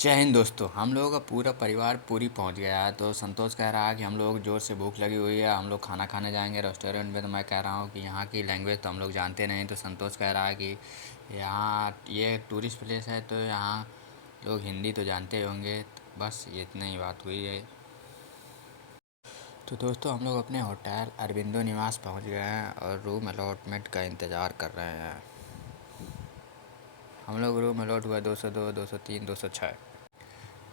जय हिंद दोस्तों। हम लोगों का पूरा परिवार पूरी पहुंच गया है। तो संतोष कह रहा है कि हम लोग ज़ोर से भूख लगी हुई है, हम लोग खाना खाने जाएंगे रेस्टोरेंट में। तो मैं कह रहा हूं कि यहाँ की लैंग्वेज तो हम लोग जानते नहीं। तो संतोष कह रहा है कि यहाँ ये टूरिस्ट प्लेस है तो यहाँ लोग हिंदी तो जानते ही होंगे। बस ये इतनी ही बात हुई है। तो दोस्तों हम लोग अपने होटल अरविंदो निवास पहुँच गए हैं और रूम अलॉटमेंट का इंतज़ार कर रहे हैं। हम लोग रूम अलॉट हुआ 202, 203, 206।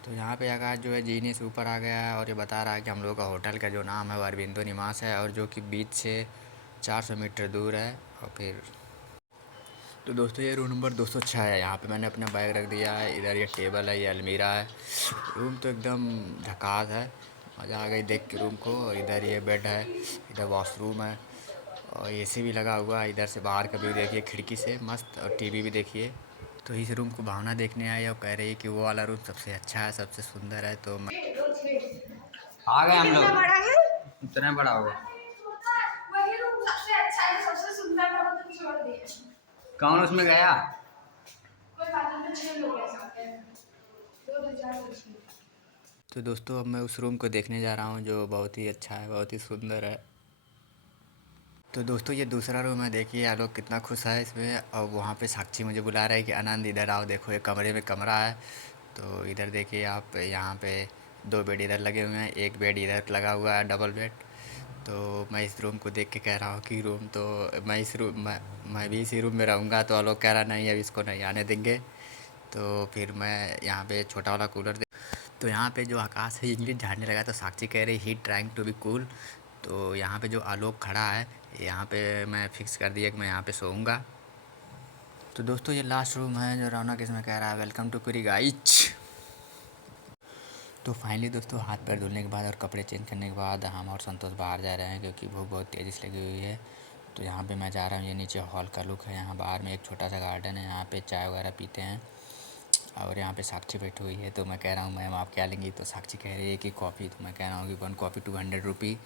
तो यहाँ पे आकाश जो है जीनी से ऊपर आ गया है और ये बता रहा है कि हम लोग का होटल का जो नाम है वो अरविंदो निवास है और जो कि बीच से 400 मीटर दूर है। और फिर तो दोस्तों ये रूम नंबर 206 है। यहाँ पे मैंने अपना बैग रख दिया है। इधर ये टेबल है, ये अलमीरा है। रूम तो एकदम झकास है। मज़ा आ गई देख के रूम को। और इधर ये बेड है, इधर वॉशरूम है और एसी भी लगा हुआ है। इधर से बाहर का व्यू देखिए खिड़की से मस्त, और टीवी भी देखिए। तो इस रूम को भावना देखने आई और कह रही है कि वो वाला रूम सबसे अच्छा है, सबसे सुंदर है। तो आ गए हम कितना लोग। बड़ा है? इतना बड़ा होगा। वही रूम सबसे अच्छा है, सबसे सुंदर था, वो तुम छोड़ दिए। कौन उसमें गया? कोई बात नहीं, 6 लोग हैं साथ में। 2000 कुछ नहीं। तो दोस्तों अब मैं उस रूम को देखने जा रहा हूँ जो बहुत ही अच्छा है, बहुत ही सुंदर है। तो दोस्तों ये दूसरा रूम है। देखिए आलोक कितना खुश है इसमें। और वहाँ पे साक्षी मुझे बुला रहा है कि आनंद इधर आओ, देखो ये कमरे में कमरा है। तो इधर देखिए आप, यहाँ पे 2 बेड इधर लगे हुए हैं, एक बेड इधर लगा हुआ है, डबल बेड। तो मैं इस रूम को देख के कह रहा हूँ कि रूम तो मैं भी इसी रूम में रहूँगा। तो आलोक कह रहा नहीं, अब इसको नहीं आने देंगे। तो फिर मैं यहाँ पे छोटा वाला कूलर। तो यहाँ पे जो आकाश है इंग्लिश झाड़ने लगा तो साक्षी कह रही he trying to be cool. तो यहाँ पे जो आलोक खड़ा है, यहाँ पे मैं फिक्स कर दिया कि मैं यहाँ पे सोऊंगा। तो दोस्तों ये लास्ट रूम है जो रौनक इसमें कह रहा है वेलकम टू कुरी गाइच। तो फाइनली दोस्तों हाथ पैर धुलने के बाद और कपड़े चेंज करने के बाद हम और संतोष बाहर जा रहे हैं क्योंकि भूख बहुत तेज़ी से लगी हुई है। तो यहाँ पे मैं जा रहा हूँ। ये नीचे हॉल का लुक है। यहाँ बाहर में एक छोटा सा गार्डन है, यहाँ पे चाय वगैरह पीते हैं। और यहाँ पे साक्षी बैठी हुई है। तो मैं कह रहा हूँ मैम आप क्या लेंगी? तो साक्षी कह रही है कि कॉफ़ी। तो मैं कह रहा हूँ कि 1 कॉफ़ी 200 रुपी।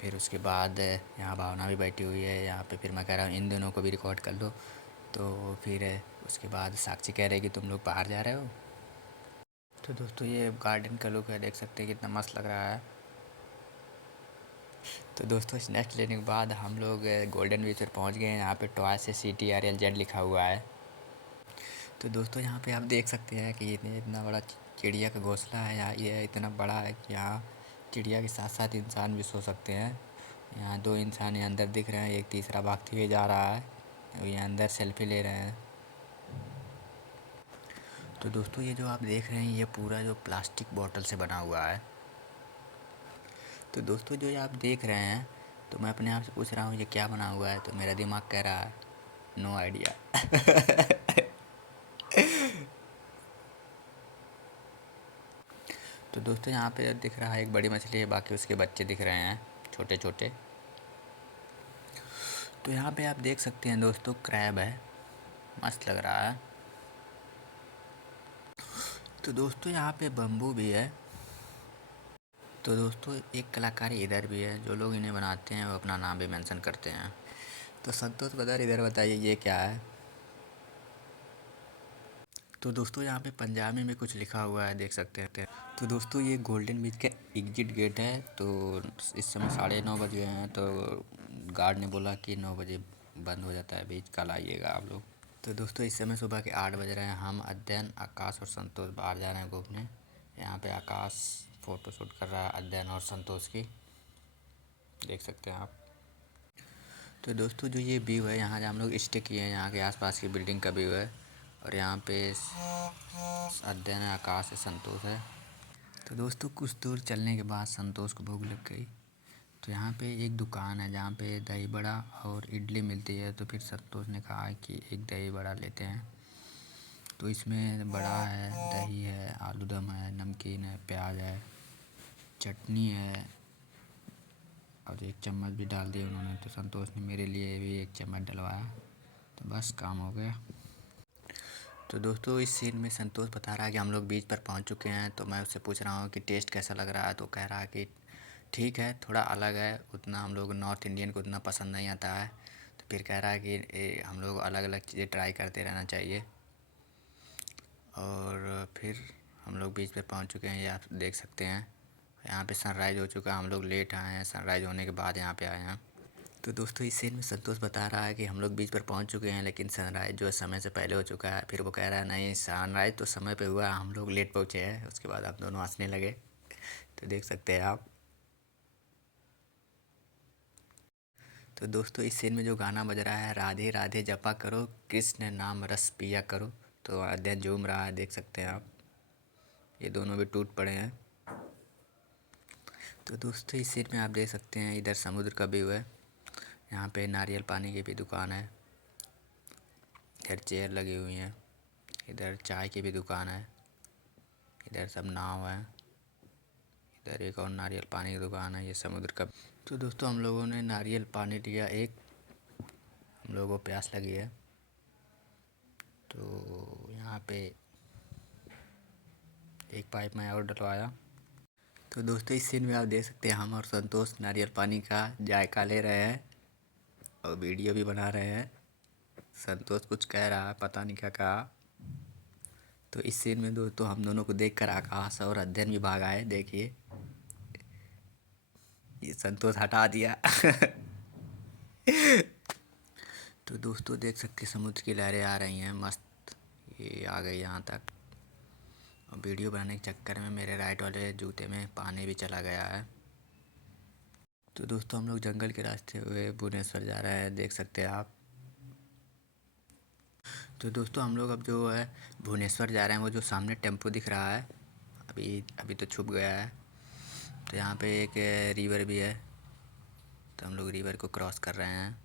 फिर उसके बाद यहाँ भावना भी बैठी हुई है यहाँ पे। फिर मैं कह रहा हूँ इन दोनों को भी रिकॉर्ड कर लो। तो फिर उसके बाद साक्षी कह रही है कि तुम लोग बाहर जा रहे हो। तो दोस्तों ये गार्डन का लुक है, देख सकते हैं कितना मस्त लग रहा है। तो दोस्तों स्नैक्स लेने के बाद हम लोग गोल्डन बीच पर पहुँच गए हैं। यहाँ पे टॉय से CTRLZ लिखा हुआ है। तो दोस्तों यहाँ पे आप देख सकते हैं कि इतना बड़ा चिड़िया का घोंसला है। यहाँ ये इतना बड़ा है कि यहाँ चिड़िया के साथ साथ इंसान भी सो सकते हैं। यहाँ 2 इंसान यहाँ अंदर दिख रहे हैं, एक तीसरा भागते हुए जा रहा है और ये अंदर सेल्फी ले रहे हैं। तो दोस्तों ये जो आप देख रहे हैं ये पूरा जो प्लास्टिक बॉटल से बना हुआ है। तो दोस्तों जो ये आप देख रहे हैं, तो मैं अपने आप से पूछ रहा हूँ ये क्या बना हुआ है? तो मेरा दिमाग कह रहा है नो आइडिया। तो दोस्तों यहाँ पे दिख रहा है एक बड़ी मछली है, बाकी उसके बच्चे दिख रहे हैं छोटे छोटे। तो यहाँ पे आप देख सकते हैं दोस्तों क्रैब है, मस्त लग रहा है। तो दोस्तों यहाँ पे बम्बू भी है। तो दोस्तों एक कलाकारी इधर भी है, जो लोग इन्हें बनाते हैं वो अपना नाम भी मेंशन करते हैं। तो संतोष बदर इधर बताइए ये क्या है? तो दोस्तों यहाँ पे पंजाबी में कुछ लिखा हुआ है, देख सकते हैं। तो दोस्तों ये गोल्डन बीच का एग्जिट गेट है। तो इस समय 9:30 बज गए हैं। तो गार्ड ने बोला कि 9 बजे बंद हो जाता है बीच, कल आइएगा आप लोग। तो दोस्तों इस समय सुबह के 8 बज रहे हैं। हम अध्ययन, आकाश और संतोष बाहर जा रहे हैं घूमने। यहाँ पे आकाश फ़ोटो शूट कर रहा है अध्ययन और संतोष की, देख सकते हैं आप। तो दोस्तों जो ये व्यू है यहाँ जहाँ हम लोग स्टे किए हैं, यहाँ के आसपास की बिल्डिंग का व्यू है। और यहाँ पे अध्ययन है, आकाश है, संतोष है। तो दोस्तों कुछ दूर चलने के बाद संतोष को भूख लग गई। तो यहाँ पे एक दुकान है जहाँ पे दही बड़ा और इडली मिलती है। तो फिर संतोष ने कहा कि एक दही बड़ा लेते हैं। तो इसमें बड़ा है, दही है, आलू दम है, नमकीन है, प्याज है, चटनी है और एक चम्मच भी डाल दिया उन्होंने। तो संतोष ने मेरे लिए भी एक चम्मच डलवाया। तो बस काम हो गया। तो दोस्तों इस सीन में संतोष बता रहा है कि हम लोग बीच पर पहुंच चुके हैं। तो मैं उससे पूछ रहा हूं कि टेस्ट कैसा लग रहा है? तो कह रहा है कि ठीक है, थोड़ा अलग है, उतना हम लोग नॉर्थ इंडियन को उतना पसंद नहीं आता है। तो फिर कह रहा है कि हम लोग अलग अलग चीज़ें ट्राई करते रहना चाहिए। और फिर हम लोग बीच पर पहुंच चुके हैं, ये आप देख सकते हैं। यहाँ पे सनराइज़ हो चुका है, हम लोग लेट आए हैं, सनराइज़ होने के बाद यहाँ पे आए हैं। तो दोस्तों इस सीन में संतोष बता रहा है कि हम लोग बीच पर पहुंच चुके हैं, लेकिन सनराइज़ जो है समय से पहले हो चुका है। फिर वो कह रहा है नहीं, सनराइज़ तो समय पे हुआ है, हम लोग लेट पहुँचे हैं। उसके बाद हम दोनों हंसने लगे। तो देख सकते हैं आप। तो दोस्तों इस सीन में जो गाना बज रहा है, राधे राधे जपा करो, कृष्ण नाम रस पिया करो, तो अध्ययन झूम रहा है, देख सकते हैं आप। ये दोनों भी टूट पड़े हैं। तो दोस्तों इस सीन में आप देख सकते हैं, इधर समुद्र का व्यू है। यहाँ पे नारियल पानी की भी दुकान है, इधर चेयर लगी हुई हैं, इधर चाय की भी दुकान है, इधर सब नाव है, इधर एक और नारियल पानी की दुकान है। ये समुद्र का। तो दोस्तों हम लोगों ने नारियल पानी लिया एक, हम लोगों को प्यास लगी है। तो यहाँ पे एक पाइप में और डलवाया। तो दोस्तों इस सीन में आप देख सकते हैं, हम और संतोष नारियल पानी का जायका ले रहे हैं और वीडियो भी बना रहे हैं। संतोष कुछ कह रहा है, पता नहीं क्या कहा। तो इस सीन में दोस्तों हम दोनों को देखकर आकाश और अध्ययन भी भाग आए। देखिए ये संतोष हटा दिया। तो दोस्तों देख सकते हैं, समुद्र की लहरें आ रही हैं मस्त। ये आ गई यहाँ तक। और वीडियो बनाने के चक्कर में मेरे राइट वाले जूते में पानी भी चला गया है। तो दोस्तों हम लोग जंगल के रास्ते हुए भुवनेश्वर जा रहे हैं, देख सकते हैं आप। तो दोस्तों हम लोग अब जो है भुवनेश्वर जा रहे हैं, वो जो सामने टेम्पो दिख रहा है, अभी अभी तो छुप गया है। तो यहाँ पे एक रिवर भी है, तो हम लोग रिवर को क्रॉस कर रहे हैं।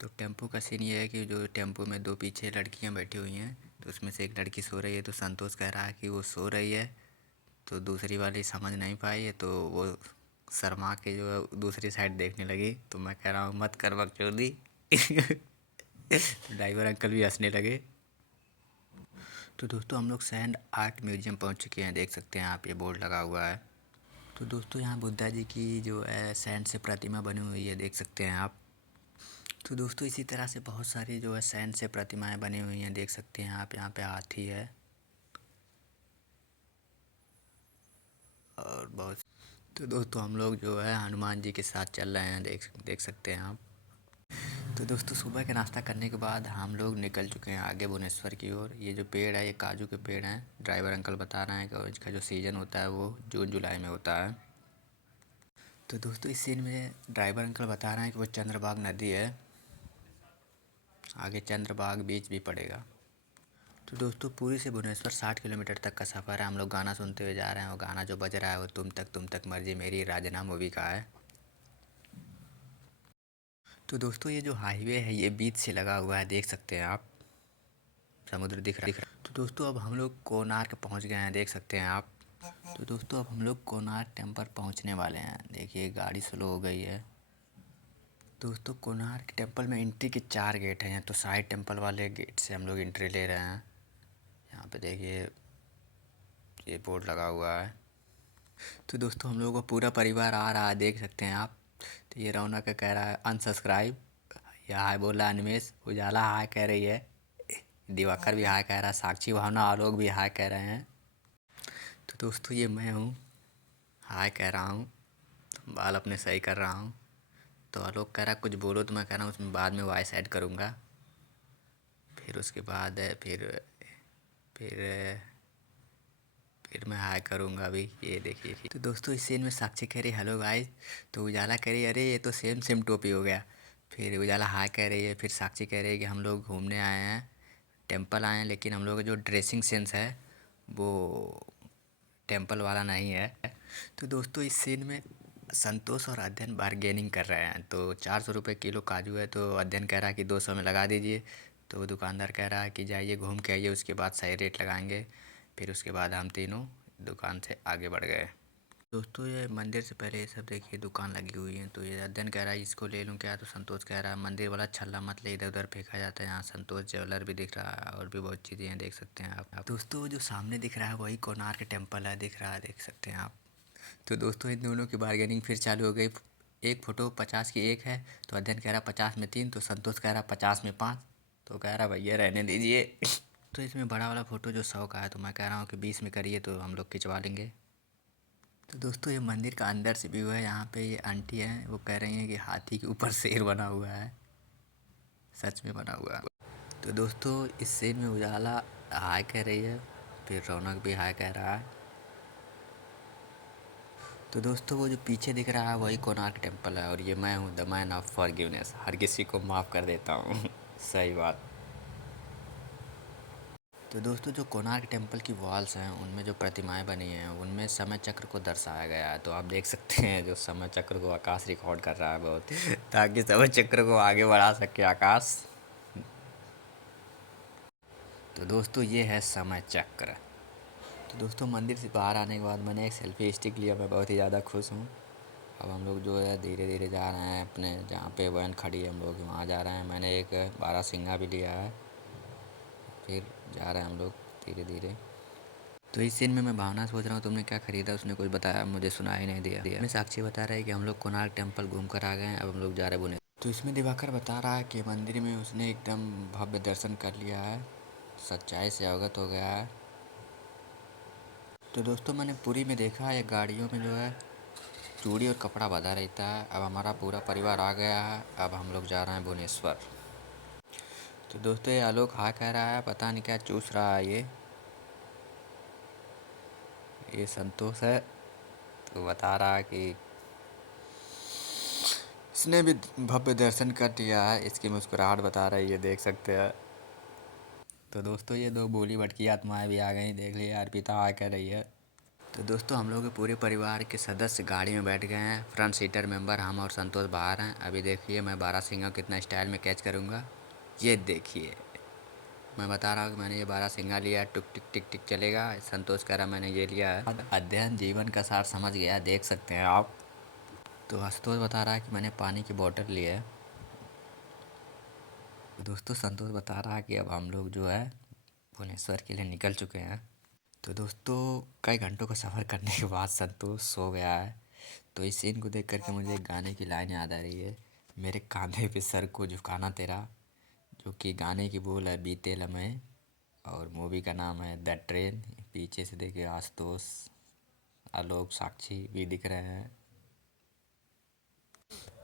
तो टेम्पो का सीन ये है कि जो टेम्पो में दो पीछे लड़कियाँ बैठी हुई हैं, तो उसमें से एक लड़की सो रही है। तो संतोष कह रहा है कि वो सो रही है, तो दूसरी वाली समझ नहीं पाई है, तो वो शर्मा के जो है दूसरी साइड देखने लगी। तो मैं कह रहा हूँ मत कर बकचोदी। ड्राइवर अंकल भी हंसने लगे। तो दोस्तों हम लोग सैंड आर्ट म्यूजियम पहुंच चुके हैं, देख सकते हैं आप, ये बोर्ड लगा हुआ है। तो दोस्तों यहाँ बुद्धा जी की जो है सैंड से प्रतिमा बनी हुई है, देख सकते हैं आप। तो दोस्तों इसी तरह से बहुत सारी जो है सैंड से प्रतिमाएं बनी हुई हैं, देख सकते हैं आप। यहाँ पे हाथी है और बहुत। तो दोस्तों हम लोग जो है हनुमान जी के साथ चल रहे हैं, देख सकते हैं आप। तो दोस्तों सुबह का नाश्ता करने के बाद हम लोग निकल चुके हैं आगे भुवनेश्वर की ओर। ये जो पेड़ है, ये काजू के पेड़ हैं। ड्राइवर अंकल बता रहे हैं कि इसका जो सीज़न होता है वो जून जुलाई में होता है। तो दोस्तों इस सीन में ड्राइवर अंकल बता रहे हैं कि वो चंद्रबाग नदी है, आगे चंद्रबाग बीच भी पड़ेगा। तो दोस्तों पुरी से भुवनेश्वर 60 किलोमीटर तक का सफ़र है। हम लोग गाना सुनते हुए जा रहे हैं, और गाना जो बज रहा है वो तुम तक मर्जी मेरी, राजना मूवी का है। तो दोस्तों ये जो हाईवे है ये बीच से लगा हुआ है, देख सकते हैं आप। समुद्र दिख रहा है। तो दोस्तों अब हम लोग कोणार्क पहुंच गए हैं, देख सकते हैं आप। तो दोस्तों अब हम लोग कोणार्क टेम्पल पहुंचने वाले हैं। देखिए गाड़ी स्लो हो गई है। दोस्तों कोणार्क टेम्पल में एंट्री के 4 गेट हैं, तो साइड टेम्पल वाले गेट से हम लोग एंट्री ले रहे हैं। यहाँ पे देखिए ये बोर्ड लगा हुआ है। तो दोस्तों हम लोगों का पूरा परिवार आ रहा है, देख सकते हैं आप। तो ये रौनक का कह रहा है अनसब्सक्राइब, या हाय बोल रहा है अनिमेश, उजाला हाय कह रही है, दिवाकर भी हाय कह रहा है, साक्षी भावना आलोक भी हाय कह रहे हैं। तो दोस्तों ये मैं हूँ, हाय कह रहा हूँ, बाल अपने सही कर रहा हूँ। तो आलोक कह रहा है कुछ बोलो, तो मैं कह रहा हूँ उसमें बाद में वॉइस ऐड करूँगा। फिर उसके बाद फिर फिर मैं हाय करूँगा अभी, ये देखिए। तो दोस्तों इस सीन में साक्षी कह रही हेलो गाइस, तो उजाला कह रही अरे ये तो सेम सेम टोपी हो गया। फिर उजाला हाय कह रही है, फिर साक्षी कह रही है कि हम लोग घूमने आए हैं, टेंपल आए हैं, लेकिन हम लोग का जो ड्रेसिंग सेंस है वो टेंपल वाला नहीं है। तो दोस्तों इस सीन में संतोष और अध्ययन बार्गेनिंग कर रहे हैं। तो 400 रुपये किलो काजू है, तो अध्ययन कह रहा है कि 200 में लगा दीजिए। तो दुकानदार कह रहा है कि जाइए घूम के आइए, उसके बाद सही रेट लगाएंगे। फिर उसके बाद हम तीनों दुकान से आगे बढ़ गए। दोस्तों ये मंदिर से पहले ये सब देखिए दुकान लगी हुई है। तो ये अध्ययन कह रहा है इसको ले लूँ क्या, तो संतोष कह रहा है मंदिर वाला छल्ला मत ले, इधर उधर फेंका जाता है। यहाँ संतोष ज्वेलर भी दिख रहा है और भी बहुत चीज़ें हैं, देख सकते हैं आप। दोस्तों जो सामने दिख रहा है वही कोणार्क टेम्पल है, दिख रहा है, देख सकते हैं आप। तो दोस्तों इन दोनों की बार्गेनिंग फिर चालू हो गई। एक फ़ोटो 50 की एक है, तो अध्ययन कह रहा 50 में 3, तो संतोष कह रहा 50 में 5। तो कह रहा भैया रहने दीजिए। तो इसमें बड़ा वाला फ़ोटो जो 100 का है, तो मैं कह रहा हूँ कि 20 में करिए तो हम लोग खिंचवा लेंगे। तो दोस्तों ये मंदिर का अंदर से व्यू है। यहाँ पे ये आंटी हैं, वो कह रही हैं कि हाथी के ऊपर शेर बना हुआ है, सच में बना हुआ है। तो दोस्तों इस सीन में उजाला हाय कह रही है, फिर रौनक भी हाय कह रहा है। तो दोस्तों वो जो पीछे दिख रहा है वही कोणार्क टेम्पल है, और ये मैं हूँ द मैन ऑफ फॉरगिवनेस, हर किसी को माफ़ कर देता हूँ। सही बात। तो दोस्तों जो कोणार्क टेम्पल की वॉल्स हैं उनमें जो प्रतिमाएं बनी हैं उनमें समय चक्र को दर्शाया गया है। तो आप देख सकते हैं जो समय चक्र को आकाश रिकॉर्ड कर रहा है बहुत, ताकि समय चक्र को आगे बढ़ा सके आकाश। तो दोस्तों ये है समय चक्र। तो दोस्तों मंदिर से बाहर आने के बाद मैंने एक सेल्फी स्टिक लिया, मैं बहुत ही ज़्यादा खुश हूँ। अब हम लोग जो है धीरे धीरे जा रहे हैं अपने जहाँ पे वैन खड़ी है, हम लोग वहाँ जा रहे हैं। मैंने एक बारहसिंगा भी लिया है, फिर जा रहे हैं हम लोग धीरे धीरे। तो इस सीन में मैं भावना सोच रहा हूँ तुमने क्या खरीदा, उसने कुछ बताया, मुझे सुना ही नहीं दिया। मैं साक्षी बता रहा है कि हम लोग कोणार्क टेम्पल घूम कर आ गए हैं, अब हम लोग जा रहे बुने। तो इसमें दिवाकर बता रहा है कि मंदिर में उसने एकदम भव्य दर्शन कर लिया है, सच्चाई से अवगत हो गया है। तो दोस्तों मैंने पुरी में देखा है गाड़ियों में जो है चूड़ी और कपड़ा बंधा रहता है। अब हमारा पूरा परिवार आ गया है, अब हम लोग जा रहे हैं भुवनेश्वर। तो दोस्तों ये आलोक हाँ कह रहा है, पता नहीं क्या चूस रहा है ये संतोष है। तो बता रहा है कि इसने भी भव्य दर्शन कर लिया है, इसकी मुस्कुराहट बता रही है, देख सकते हैं। तो दोस्तों ये दो बोली भटकी आत्माएं भी आ गई, देख लिया अर्पिता आ कह रही है। तो दोस्तों हम लोग के पूरे परिवार के सदस्य गाड़ी में बैठ गए हैं, फ्रंट सीटर मेंबर हम और संतोष बाहर हैं। अभी देखिए मैं बारहसिंगा कितना स्टाइल में कैच करूँगा, ये देखिए। मैं बता रहा हूँ कि मैंने ये बारहसिंगा लिया है, टुक टिक टिक टिक चलेगा। संतोष कह रहा मैंने ये लिया है। अध्ययन जीवन का सार समझ गया, देख सकते हैं आप। तो आशुतोष बता रहा है कि मैंने पानी की बोतल ली है। तो दोस्तों संतोष बता रहा है कि अब हम लोग जो है भुवनेश्वर के लिए निकल चुके हैं। तो दोस्तों कई घंटों का सफ़र करने के बाद संतोष सो गया है। तो इस सीन को देख करके मुझे एक गाने की लाइन याद आ रही है, मेरे कांधे पे सर को झुकाना तेरा, जो कि गाने की बोल है बीते लम्हे, और मूवी का नाम है द ट्रेन। पीछे से देखिए आशुतोष, आलोक, साक्षी भी दिख रहे हैं।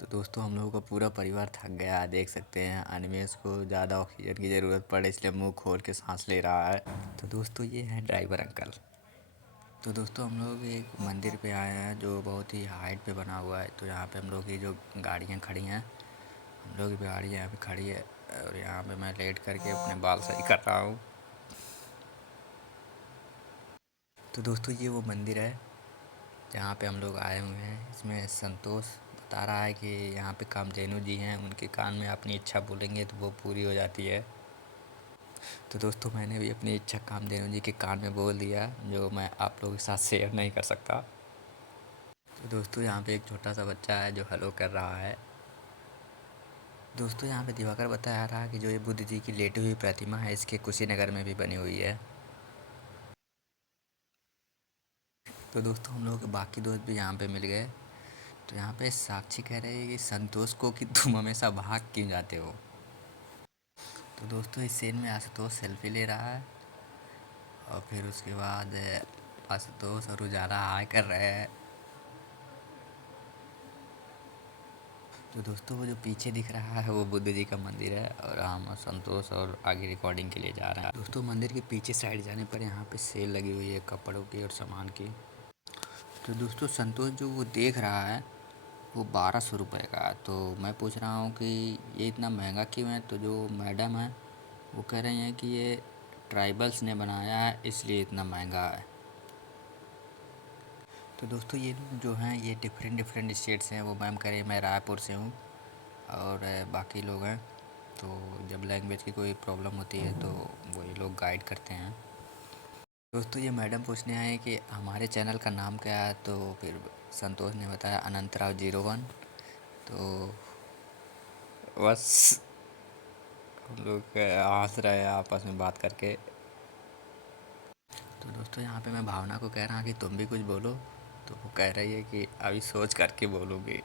तो दोस्तों हम लोगों का पूरा परिवार थक गया है, देख सकते हैं। अनिमेश को ज़्यादा ऑक्सीजन की ज़रूरत पड़े इसलिए मुंह खोल के सांस ले रहा है। तो दोस्तों ये हैं ड्राइवर अंकल। तो दोस्तों हम लोग एक मंदिर पे आए हैं जो बहुत ही हाइट पे बना हुआ है। तो यहाँ पे हम लोग की जो गाड़ियाँ खड़ी हैं, हम लोग की गाड़ी यहाँ पे खड़ी है, और यहाँ पे मैं लेट करके अपने बाल सही कर रहा हूँ। तो दोस्तों ये वो मंदिर है जहाँ पे हम लोग आए हुए हैं। इसमें संतोष बता रहा है कि यहाँ पे कामधेनु जी हैं, उनके कान में अपनी इच्छा बोलेंगे तो वो पूरी हो जाती है। तो दोस्तों मैंने भी अपनी इच्छा कामधेनु जी के कान में बोल दिया, जो मैं आप लोगों के साथ शेयर नहीं कर सकता। तो दोस्तों यहाँ पे एक छोटा सा बच्चा है जो हेलो कर रहा है। दोस्तों यहाँ पे दिवाकर बताया रहा कि जो ये बुद्ध जी की लेटी हुई प्रतिमा है इसके कुशीनगर में भी बनी हुई है। तो दोस्तों हम लोगों के बाकी दोस्त भी यहाँ पे मिल गए। तो यहाँ पे साक्षी कह रही है कि संतोष को कि तुम हमेशा भाग क्यों जाते हो। तो दोस्तों इस सीन में आशुतोष सेल्फी ले रहा है, और फिर उसके बाद आशुतोष और उजाला हाय कर रहे हैं। तो दोस्तों वो जो पीछे दिख रहा है वो बुद्ध जी का मंदिर है, और हम संतोष और आगे रिकॉर्डिंग के लिए जा रहे हैं। दोस्तों मंदिर के पीछे साइड जाने पर यहाँ पे सेल लगी हुई है कपड़ों की और सामान की। तो दोस्तों संतोष जो वो देख रहा है वो 1200 रुपये का है। तो मैं पूछ रहा हूँ कि ये इतना महंगा क्यों है। तो जो मैडम है वो कह रही हैं कि ये ट्राइबल्स ने बनाया है इसलिए इतना महंगा है। तो दोस्तों ये जो हैं ये डिफरेंट डिफरेंट स्टेट्स हैं। वो मैम कह रही है मैं रायपुर से हूँ, और बाकी लोग हैं। तो जब लैंग्वेज की कोई प्रॉब्लम होती है तो वही लोग गाइड करते हैं। दोस्तों ये मैडम पूछने आए कि हमारे चैनल का नाम क्या है। तो फिर संतोष ने बताया अनंतराव 01। तो बस हम लोग हंस रहे हैं आपस में बात करके। तो दोस्तों यहाँ पे मैं भावना को कह रहा कि तुम भी कुछ बोलो। तो वो कह रही है कि अभी सोच करके बोलूँगी।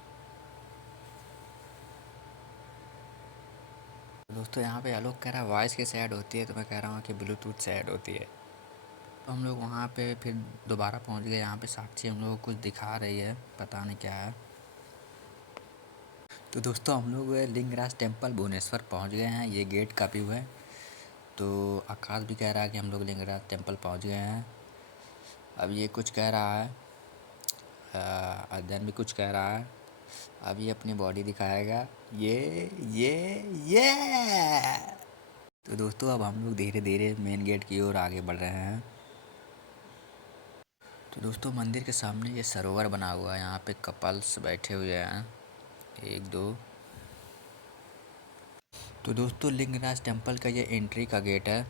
दोस्तों यहाँ पे आलोक कह रहा है वॉइस की ऐड होती है, तो मैं कह रहा हूँ कि ब्लूटूथ से ऐड होती है। तो हम लोग वहाँ पे फिर दोबारा पहुँच गए। यहाँ पे साक्षी हम लोग को कुछ दिखा रही है, पता नहीं क्या है। तो दोस्तों हम लोग लिंगराज टेम्पल भुवनेश्वर पहुँच गए हैं। ये गेट का व्यू है। तो आकाश भी कह रहा है कि हम लोग लिंगराज टेम्पल पहुँच गए हैं। अब ये कुछ कह रहा है, अध्ययन भी कुछ कह रहा है। अब ये अपनी बॉडी दिखाएगा। ये तो दोस्तों अब हम लोग धीरे धीरे मेन गेट की ओर आगे बढ़ रहे हैं। तो दोस्तों मंदिर के सामने ये सरोवर बना हुआ है। यहाँ पे कपल्स बैठे हुए हैं, एक दो। तो दोस्तों लिंगराज टेम्पल का ये एंट्री का गेट है।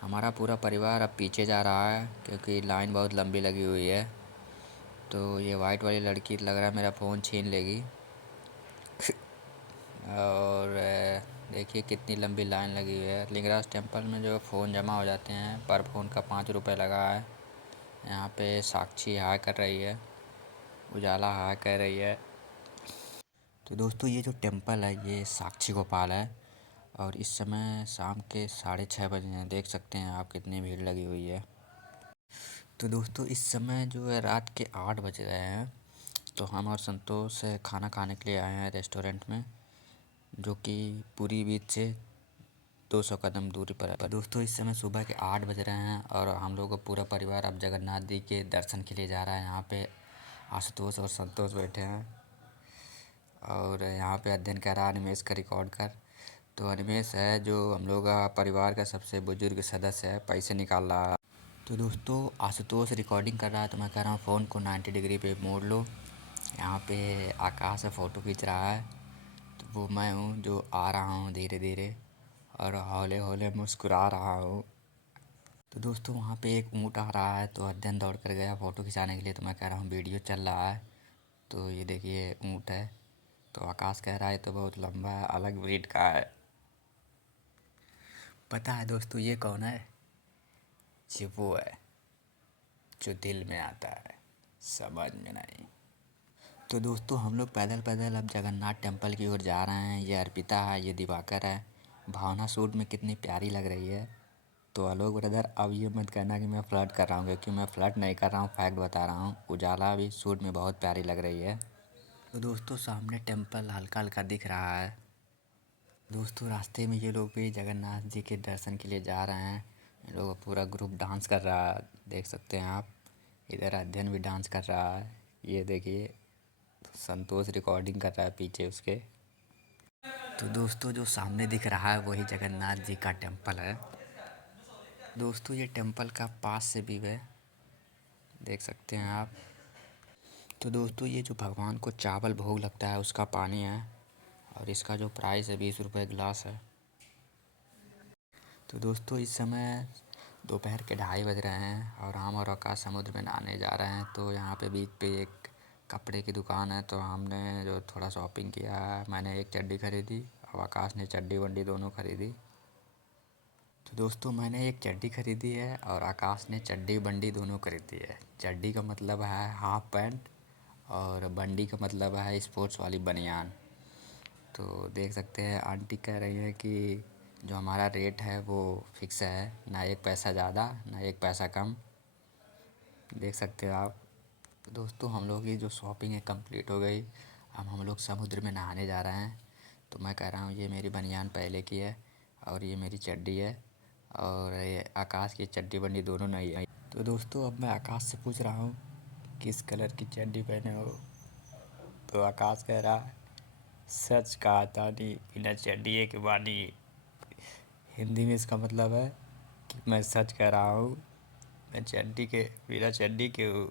हमारा पूरा परिवार अब पीछे जा रहा है क्योंकि लाइन बहुत लंबी लगी हुई है। तो ये वाइट वाली लड़की लग रहा है मेरा फ़ोन छीन लेगी। और देखिए कितनी लंबी लाइन लगी हुई है। लिंगराज टेम्पल में जो फ़ोन जमा हो जाते हैं, पर फ़ोन का 5 रुपये लगा है। यहाँ पे साक्षी हाय कर रही है, उजाला हाय कर रही है। तो दोस्तों ये जो टेम्पल है ये साक्षी गोपाल है। और इस समय शाम के 6:30 बजे हैं। देख सकते हैं आप कितनी भीड़ लगी हुई है। तो दोस्तों इस समय जो है रात के 8 बज रहे हैं। तो हम और संतोष खाना खाने के लिए आए हैं रेस्टोरेंट में, जो कि पूरी बीच से 200 कदम दूरी पर है। पर दोस्तों इस समय सुबह के 8 बज रहे हैं और हम लोग का पूरा परिवार अब जगन्नाथ जी के दर्शन के लिए जा रहा है। यहाँ पे आशुतोष और संतोष बैठे हैं और यहाँ पे अध्ययन कर रहा है अनिमेष का रिकॉर्ड कर। तो अनिमेष है जो हम लोग का परिवार का सबसे बुजुर्ग सदस्य है, पैसे निकाल रहा है। तो दोस्तों आशुतोष रिकॉर्डिंग कर रहा है, तो मैं कह रहा हूँ फ़ोन को 90 डिग्री पे मोड़ लो। यहाँ पे आकाश फ़ोटो खींच रहा है। तो वो मैं हूँ जो आ रहा हूँ धीरे धीरे और हौले हौले मुस्कुरा रहा हूँ। तो दोस्तों वहाँ पे एक ऊँट आ रहा है, तो अध्ययन दौड़ कर गया फ़ोटो खिंचाने के लिए। तो मैं कह रहा हूँ वीडियो चल रहा है। तो ये देखिए ऊँट है। तो आकाश कह रहा है तो बहुत लंबा है, अलग ब्रीड का है। पता है दोस्तों ये कौन है? ये वो है जो दिल में आता है, समझ में नहीं। तो दोस्तों हम लोग पैदल पैदल अब जगन्नाथ टेम्पल की ओर जा रहे हैं। ये अर्पिता है, ये दिवाकर है। भावना सूट में कितनी प्यारी लग रही है। तो आलोक ब्रदर अब ये मत कहना कि मैं फ्लर्ट कर रहा हूँ, क्योंकि मैं फ्लर्ट नहीं कर रहा हूँ, फैक्ट बता रहा हूँ। उजाला भी सूट में बहुत प्यारी लग रही है। तो दोस्तों सामने टेम्पल हल्का हल्का दिख रहा है। दोस्तों रास्ते में ये लोग भी जगन्नाथ जी के दर्शन के लिए जा रहे हैं। ये लोग पूरा ग्रुप डांस कर रहा है, देख सकते हैं आप। इधर अध्ययन भी डांस कर रहा है, ये देखिए। संतोष रिकॉर्डिंग कर रहा है पीछे उसके। तो दोस्तों जो सामने दिख रहा है वही जगन्नाथ जी का टेम्पल है। दोस्तों ये टेम्पल का पास से व्यू है, देख सकते हैं आप। तो दोस्तों ये जो भगवान को चावल भोग लगता है उसका पानी है और इसका जो प्राइस है 20 रुपये गिलास है। तो दोस्तों इस समय दोपहर के 2:30 बज रहे हैं और हम और आकाश समुद्र में नहाने जा रहे हैं। तो यहाँ पे बीच पे एक कपड़े की दुकान है, तो हमने जो थोड़ा शॉपिंग किया है। मैंने एक चड्डी खरीदी और आकाश ने चड्डी वड्डी दोनों खरीदी। तो दोस्तों मैंने एक चड्डी खरीदी है और आकाश ने चड्डी बंडी दोनों खरीदी है। चड्डी का मतलब है हाफ पैंट और बंडी का मतलब है स्पोर्ट्स वाली बनियान। तो देख सकते हैं आंटी कह रही है कि जो हमारा रेट है वो फिक्स है, ना एक पैसा ज़्यादा ना एक पैसा कम। देख सकते हो आप। तो दोस्तों हम लोग की जो शॉपिंग है कंप्लीट हो गई। अब हम लोग समुद्र में नहाने जा रहे हैं। तो मैं कह रहा हूँ ये मेरी बनियान पहले की है और ये मेरी चड्डी है और ये आकाश की चड्डी बंडी दोनों नहीं है। तो दोस्तों अब मैं आकाश से पूछ रहा हूँ किस कलर की चड्डी पहने हो। तो आकाश कह रहा है सच कहा तानी बिना चड्डी के बानी। हिंदी में इसका मतलब है कि मैं सच कह रहा हूँ, मैं चड्डी के बिना चड्डी के हूँ।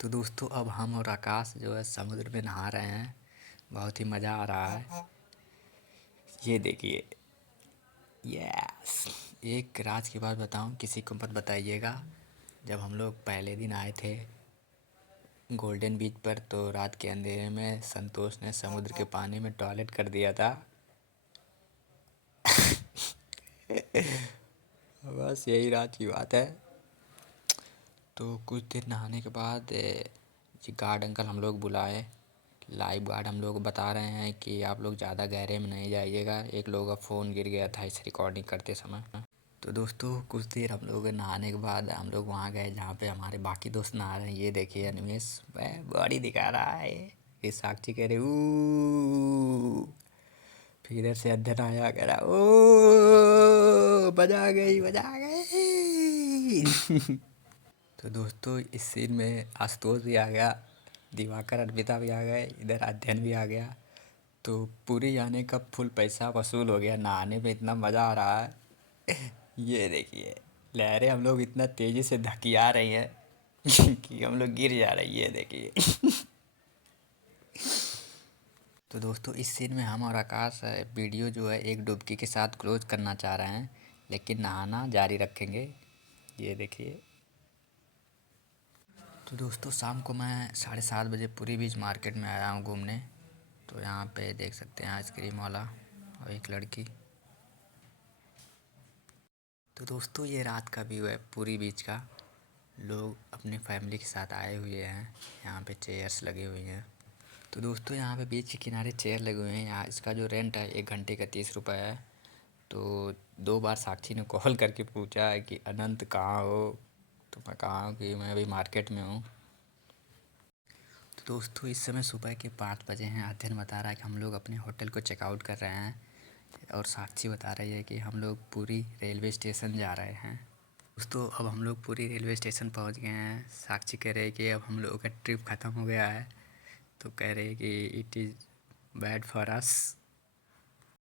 तो दोस्तों अब हम और आकाश जो है समुद्र में नहा रहे हैं, बहुत ही मज़ा आ रहा है। ये देखिए, यस। एक राज की बात बताऊं, किसी को मत बताइएगा। जब हम लोग पहले दिन आए थे गोल्डन बीच पर, तो रात के अंधेरे में संतोष ने समुद्र के पानी में टॉयलेट कर दिया था। बस यही रात की बात है। तो कुछ देर नहाने के बाद ये गार्ड अंकल हम लोग बुलाए लाइव गार्ड हम लोग को बता रहे हैं कि आप लोग ज़्यादा गहरे में नहीं जाइएगा। एक लोगों का फ़ोन गिर गया था इस रिकॉर्डिंग करते समय। तो दोस्तों कुछ देर हम लोग नहाने के बाद हम लोग वहाँ गए जहाँ पे हमारे बाकी दोस्त नहा रहे हैं। ये देखिए अनिमेश वह बॉडी दिखा रहा है। ये साक्षी कह रहे ऊ। फिर इधर से अध्ययन आया कह रहा ओ बजा गई बजा गई। तो दोस्तों इस सीन में आशुतोष भी आ गया, दिवाकर अर्पिता भी आ गए, इधर अध्ययन भी आ गया। तो पूरी आने का फुल पैसा वसूल हो गया। नहाने में इतना मज़ा आ रहा है। ये देखिए लहरें हम लोग इतना तेज़ी से धकिया रही हैं कि हम लोग गिर जा रहे हैं। ये देखिए। तो दोस्तों इस सीन में हम और आकाश वीडियो जो है एक डुबकी के साथ क्लोज करना चाह रहे हैं, लेकिन नहाना जारी रखेंगे। ये देखिए। तो दोस्तों शाम को मैं 7:30 बजे पूरी बीच मार्केट में आया हूँ घूमने। तो यहाँ पे देख सकते हैं आइसक्रीम वाला और एक लड़की। तो दोस्तों ये रात का व्यू है पूरी बीच का। लोग अपने फैमिली के साथ आए हुए हैं। यहाँ पे चेयर्स लगी हुई हैं। तो दोस्तों यहाँ पे बीच के किनारे चेयर लगे हुए हैं। यहाँ इसका जो रेंट है 1 घंटे का 30 रुपये है। तो 2 बार साक्षी ने कॉल करके पूछा है कि अनंत कहाँ हो। तो मैं कहा हूँ कि मैं अभी मार्केट में हूँ। तो दोस्तों इस समय सुबह के 5 बजे हैं। अध्ययन बता रहा है कि हम लोग अपने होटल को चेकआउट कर रहे हैं और साक्षी बता रही है कि हम लोग पूरी रेलवे स्टेशन जा रहे हैं। दोस्तों अब हम लोग पूरी रेलवे स्टेशन पहुंच गए हैं। साक्षी कह रहे हैं कि अब हम लोगों का ट्रिप ख़त्म हो गया है। तो कह रहे हैं कि it is bad for us.